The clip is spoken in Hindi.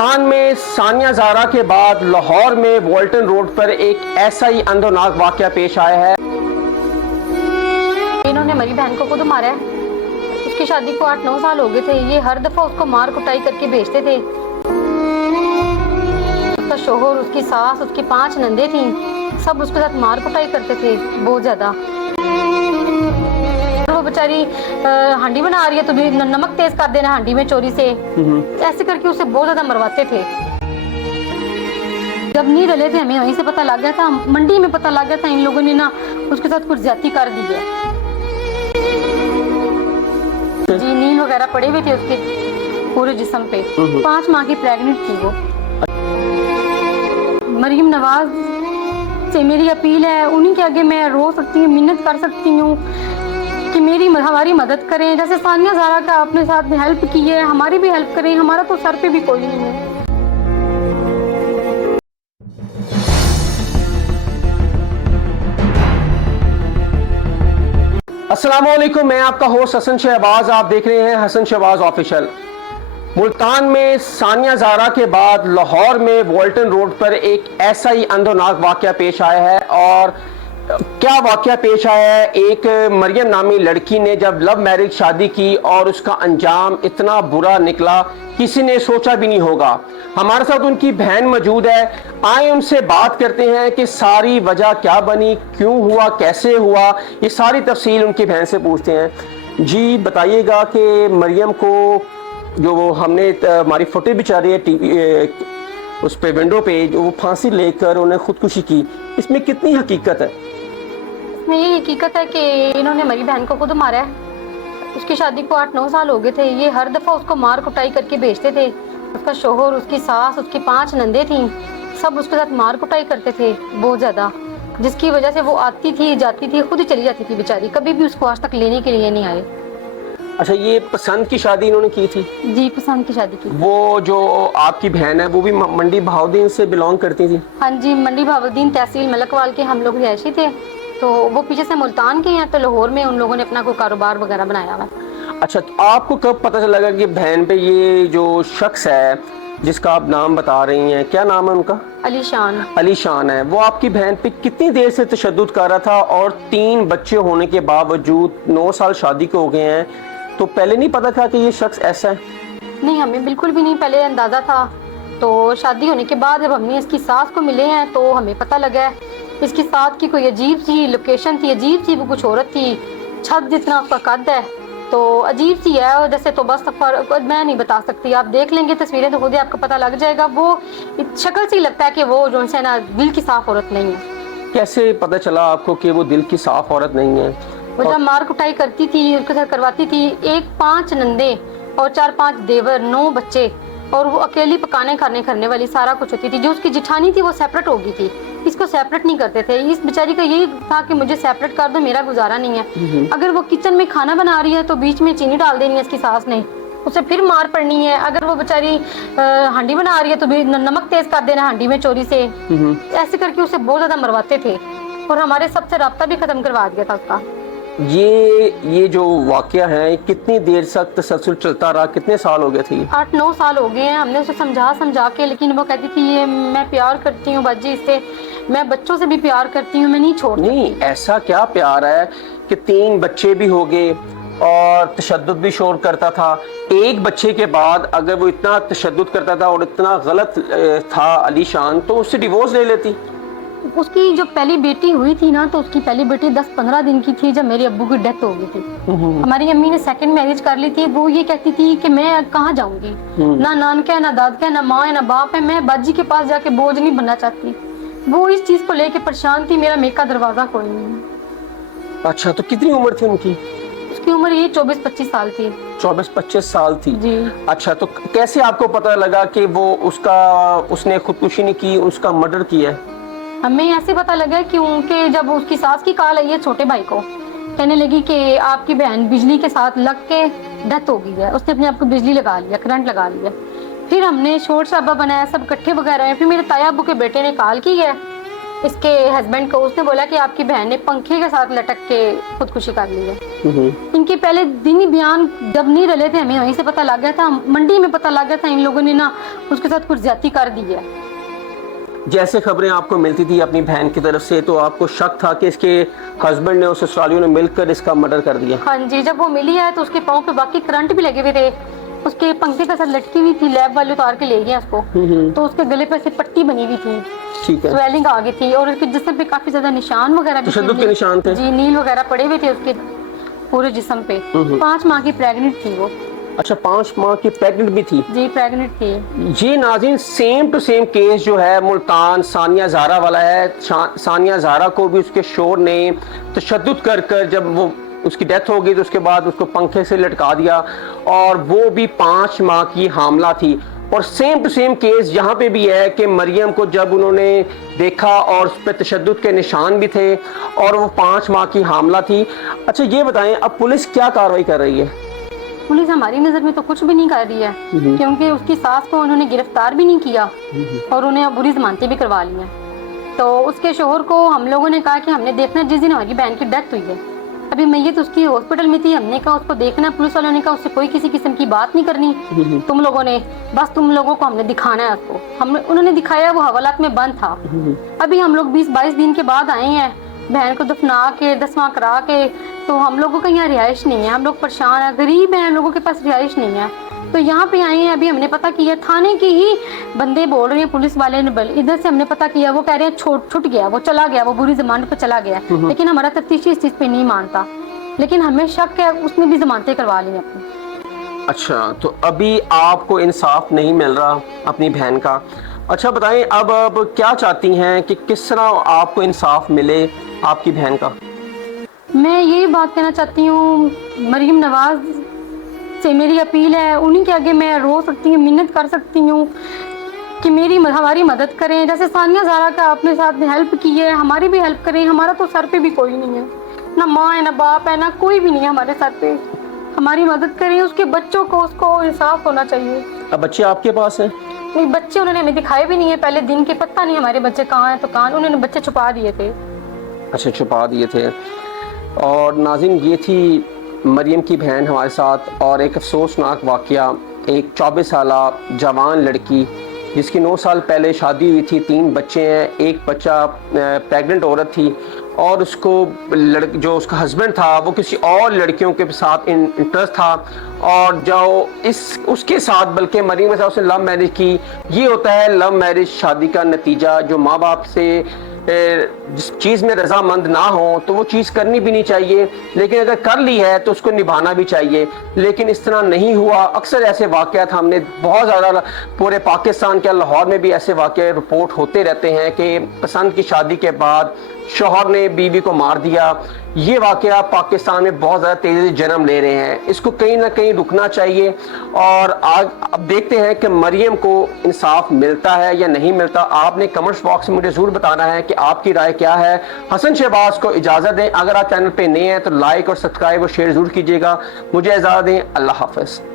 मुल्तान में सानिया ज़ारा के बाद लाहौर में वॉल्टन रोड पर एक ऐसा ही अंदरनाक वाक़या पेश आया है। इन्होंने मेरी बहन को खुद मारा है। उसकी शादी को 8-9 साल हो गए थे। ये हर दफा उसको मार कुटाई करके भेजते थे। उसका शोहर, उसकी सास, उसकी 5 नंदे थी, सब उसके साथ मार कुटाई करते थे बहुत ज्यादा। वो बेचारी हांडी बना रही है तो भी नमक तेज कर देना हांडी में चोरी से, ऐसे करके उसे बहुत ज्यादा मरवाते थे। जब नहीं डले थे हमें वहीं से पता लग गया था, मंडी में पता लग गया था इन लोगों ने ना उसके साथ कुछ ज्यादती कर दी है। जी नील वगैरह पड़े हुए थे उसके पूरे जिस्म पे। 5 माह की प्रेग्नेंट थी वो। मरीम नवाज से मेरी अपील है, उन्हीं के आगे मैं रो सकती हूँ, मिन्नत कर सकती हूँ कि हमारी मदद करें। जैसे सानिया ज़ारा का अपने साथ हेल्प की है, हमारी भी हेल्प करें। हमारा तो सर पे भी कोई नहीं है। अस्सलामुअलैकुम, मैं आपका होस्ट हसन शहबाज। आप देख रहे हैं हसन शहबाज ऑफिशियल। मुल्तान में सानिया ज़ारा के बाद लाहौर में वॉल्टन रोड पर एक ऐसा ही अंदरनाक वाक़या पेश आया है। और क्या वाक़या पेश आया है, एक मरियम नामी लड़की ने जब लव मैरिज शादी की और उसका अंजाम इतना बुरा निकला, किसी ने सोचा भी नहीं होगा। हमारे साथ उनकी बहन मौजूद है, आए उनसे बात करते हैं कि सारी वजह क्या बनी, क्यों हुआ, कैसे हुआ, ये सारी तफसील उनकी बहन से पूछते हैं। जी बताइएगा कि मरियम को जो वो हमने हमारी फोटो भी चल रही है टीवी उस पे विंडो पे, जो वो फांसी लेकर उन्हें खुदकुशी की, इसमें कितनी हकीकत है? इसमें ये हकीकत है कि इन्होंने मेरी बहन को खुद मारा है। उसकी शादी को 8-9 साल हो गए थे। ये हर दफा उसको मार कुटाई करके भेजते थे। उसका शोहर, उसकी सास, उसकी 5 नंदे थी, सब उसके साथ मार कुटाई करते थे बहुत ज्यादा, जिसकी वजह से वो आती थी, जाती थी, खुद ही चली जाती थी बेचारी। कभी भी उसको आज तक लेने के लिए नहीं आए। अच्छा, ये पसंद की शादी इन्होंने की थी? जी पसंद की शादी की। वो जो आपकी बहन है वो भी मंडी बहाउद्दीन से बिलोंग करती थी? हाँ जी, मंडी बहाउद्दीन तहसील मलकवाल के हम लोग रिहायशी थे। तो वो पीछे से मुल्तान के हैं, तो लाहौर में उन लोगों ने अपना कोई कारोबार वगैरह बनाया हुआ। अच्छा, तो आपको कब पता चला कि बहन पे ये जो शख्स है जिसका आप नाम बता रही हैं, क्या नाम है उनका? अली शान। अली शान है। वो आपकी बहन पे कितनी देर से तशद्दुद कर रहा था? और 3 बच्चे होने के बावजूद 9 साल शादी को हो गए हैं, तो पहले नहीं पता था कि ये शख्स ऐसा है? नहीं, हमें बिल्कुल भी नहीं पहले अंदाजा था। तो शादी होने के बाद जब हमने इसकी सास को मिले हैं तो हमें पता लगा है इसकी सास की कोई अजीब सी लोकेशन थी, अजीब सी वो कुछ औरत थी, छत जितना उसका कद है, तो अजीब सी है। और जैसे तो बस मैं नहीं बता सकती, आप देख लेंगे तस्वीरें तो खुद ही आपको पता लग जाएगा। वो शक्ल से लगता है कि वो जो है ना दिल की साफ औरत नहीं है। कैसे पता चला आपको कि वो दिल की साफ औरत नहीं है? वो जब मार कुटाई करती थी, उसके साथ करवाती थी, 5 नंदे और 4-5 देवर, 9 बच्चे, और वो अकेली पकाने खाने करने वाली सारा कुछ होती थी। जो उसकी जिठानी थी वो सेपरेट हो गई थी, इसको सेपरेट नहीं करते थे। इस बेचारी का यही था कि मुझे सेपरेट कर दो, मेरा गुजारा नहीं है। अगर वो किचन में खाना बना रही है तो बीच में चीनी डाल देनी है इसकी सास ने, उसे फिर मार पड़नी है। अगर वो बेचारी हांडी बना रही है तो भी नमक तेज कर देना हांडी में चोरी से, ऐसे करके उसे बहुत ज्यादा मरवाते थे। और हमारे सबसे राब्ता भी खत्म करवा दिया था उसका। ये जो वाकया है, कितनी देर तक तसलसल चलता रहा? कितने साल हो गए थे? 8-9 साल हो गए हैं। हमने उसे समझा के, लेकिन वो कहती थी ये मैं प्यार करती हूँ बाजी इससे, मैं बच्चों से भी प्यार करती हूँ, मैं नहीं छोड़ती। नहीं, ऐसा क्या प्यार है कि 3 बच्चे भी हो गए और तशद्दुद भी शोर करता था। एक बच्चे के बाद अगर वो इतना तशद्दुद करता था और इतना गलत था अली शान, तो उससे डिवोर्स ले लेती। उसकी जो पहली बेटी हुई थी ना, तो उसकी पहली बेटी 10-15 दिन की थी जब मेरे अब्बू की डेथ हो गई थी। हमारी अम्मी ने सेकंड मैरिज कर ली थी। वो ये कहती थी कि मैं कहाँ जाऊंगी, ना नानका है, ना दादका है, ना माँ है, ना बाप है, मैं बाजी के पास जाके बोझ नहीं बनना चाहती। वो इस चीज को लेके परेशान थी, मेरा मेका दरवाजा कोई नहीं। अच्छा, तो कितनी उम्र थी उनकी? उसकी उम्र ये 24-25 साल थी। 24-25 साल थी जी। अच्छा, तो कैसे आपको पता लगा कि वो उसने खुदकुशी नहीं की, उसका मर्डर किया है? हमें ऐसे पता लगा कि उनके जब उसकी सास की कॉल आई है छोटे भाई को, कहने लगी कि आपकी बहन बिजली के साथ लग के डेथ हो गई है, उसने अपने आप को बिजली लगा लिया, करंट लगा लिया। फिर हमने शोर शराबा बनाया, सब इकट्ठे वगैरह हैं। फिर मेरे ताया अब्बू के बेटे ने कॉल की है इसके हस्बैंड को, उसने बोला कि आपकी बहन ने पंखे के साथ लटक के खुदकुशी कर ली है। इनके पहले दिन ही बयान जब नहीं रले थे, हमें वहीं से पता लग गया था, मंडी में पता लग गया था इन लोगों ने ना उसके साथ कुछ ज्यादती कर दी है। जैसे खबरें आपको मिलती थी अपनी बहन की तरफ से, तो आपको शक था कि इसके हस्बैंड ने और ससुरालियों ने मिलकर इसका मर्डर कर दिया? हाँ जी, जब वो मिली है तो उसके पाँव पे बाकी करंट भी लगे हुए थे, उसके पंखे के साथ लटकी हुई थी, लैब वाले उतार के ले गए उसको। तो उसके गले पे से पट्टी बनी हुई थी, ठीक है, स्वेलिंग आ गई थी, और उसके जिस्म पे काफी ज्यादा निशान वगैरह भी तशद्दुद के निशान थे जी, नील वगैरह पड़े हुए थे उसके पूरे जिस्म पे। 5 माह की प्रेग्नेंट थी वो। अच्छा, 5 माह की प्रेग्नेंट भी थी जी, प्रेग्नेंट थी। ये नाज़रीन सेम टू सेम केस जो है मुल्तान सानिया ज़ारा वाला है। सानिया ज़ारा को भी उसके शोहर ने तशद्दुद कर कर, जब वो उसकी डेथ हो गई तो उसके बाद उसको पंखे से लटका दिया, और वो भी 5 माह की हामला थी। और सेम टू सेम केस यहाँ पे भी है कि मरियम को जब उन्होंने देखा और उस पर तशद्दुद के निशान भी थे और वो 5 माह की हामला थी। अच्छा, ये बताएं अब पुलिस क्या कार्रवाई कर रही है? पुलिस हमारी नजर में तो कुछ भी नहीं कर रही है, क्योंकि उसकी सास को उन्होंने गिरफ्तार भी नहीं किया और उन्हें अब बुरी जमानतें भी करवा ली हैं। तो उसके शोहर को हम लोगों ने कहा कि हमने देखना जिस दिन हमारी बहन की डेथ हुई है, अभी मैयत उसकी हॉस्पिटल में थी, हमने कहा उसको देखना। पुलिस वालों ने कहा उससे कोई किसी किस्म की बात नहीं करनी, तुम लोगों ने बस तुम लोगों को हमने दिखाना है उसको। हमने उन्होंने दिखाया, वो हवालात में बंद था। अभी हम लोग 20-22 दिन के बाद आए हैं बहन को दफना के, दसवां करा के, तो हम लोगों का यहाँ रिहाइश नहीं है, हम लोग परेशान है, गरीब हैं, लोगों के पास रिहाइश नहीं है, तो यहाँ पे आए हैं। अभी हमने पता किया, थाने के ही बंदे बोल रहे हैं, पुलिस वाले ने इधर से हमने पता किया, वो कह रहे हैं छूट गया, वो चला गया, वो बुरी जमानत पे चला गया, लेकिन हमारा तफ्तीशी इस चीज पे नहीं मानता, लेकिन हमें शक है उसने भी जमानतें करवा ली अपनी। अच्छा, तो अभी आपको इंसाफ नहीं मिल रहा अपनी बहन का। अच्छा बताएं, अब क्या चाहती हैं कि किस तरह आपको इंसाफ मिले आपकी बहन का? मैं यही बात कहना चाहती हूँ, मरीम नवाज से मेरी अपील है, उन्हीं के आगे मैं रो सकती हूँ, मिन्नत कर सकती हूँ कि हमारी मदद करें। जैसे सानिया ज़ारा का अपने साथ हेल्प की है, हमारी भी हेल्प करें। हमारा तो सर पे भी कोई नहीं है, ना माँ है, ना बाप है, ना कोई भी नहीं है हमारे सर पे। हमारी मदद करें, उसके बच्चों को, उसको इंसाफ होना चाहिए। अब बच्चे आपके पास हैं? नहीं, बच्चे उन्होंने हमें दिखाए भी नहीं है पहले दिन के, पता नहीं हमारे बच्चे कहाँ हैं तो कहाँ, उन्होंने बच्चे छुपा दिए थे। अच्छा, छुपा दिए थे। और नाज़रीन, ये थी मरियम की बहन हमारे साथ, और एक अफसोसनाक वाक़या, एक 24 साला जवान लड़की जिसकी 9 साल पहले शादी हुई थी, 3 बच्चे हैं, एक बच्चा प्रेग्नेंट औरत थी, और उसको जो उसका हस्बैंड था वो किसी और लड़कियों के साथ इंटरेस्ट था, और जो उसके साथ बल्कि मरियम के साथ उसने लव मैरिज की। ये होता है लव मैरिज शादी का नतीजा, जो माँ बाप से जिस चीज़ में रजामंद ना हो तो वो चीज़ करनी भी नहीं चाहिए, लेकिन अगर कर ली है तो उसको निभाना भी चाहिए। लेकिन इस तरह नहीं हुआ। अक्सर ऐसे वाक़यात हमने बहुत ज़्यादा पूरे पाकिस्तान के लाहौर में भी ऐसे वाक़े रिपोर्ट होते रहते हैं कि पसंद की शादी के बाद शौहर ने बीवी को मार दिया। ये वाक़या पाकिस्तान में बहुत ज़्यादा तेज़ी से जन्म ले रहे हैं, इसको कहीं ना कहीं रुकना चाहिए। और आज अब देखते हैं कि मरियम को इंसाफ मिलता है या नहीं मिलता। आपने कमेंट्स बॉक्स में मुझे ज़रूर बताना है कि आपकी राय क्या है। हसन शहबाज को इजाज़त दें। अगर आप चैनल पे नए हैं तो लाइक और सब्सक्राइब और शेयर ज़रूर कीजिएगा। मुझे इजाज़त दें। अल्लाह हाफ़िज़।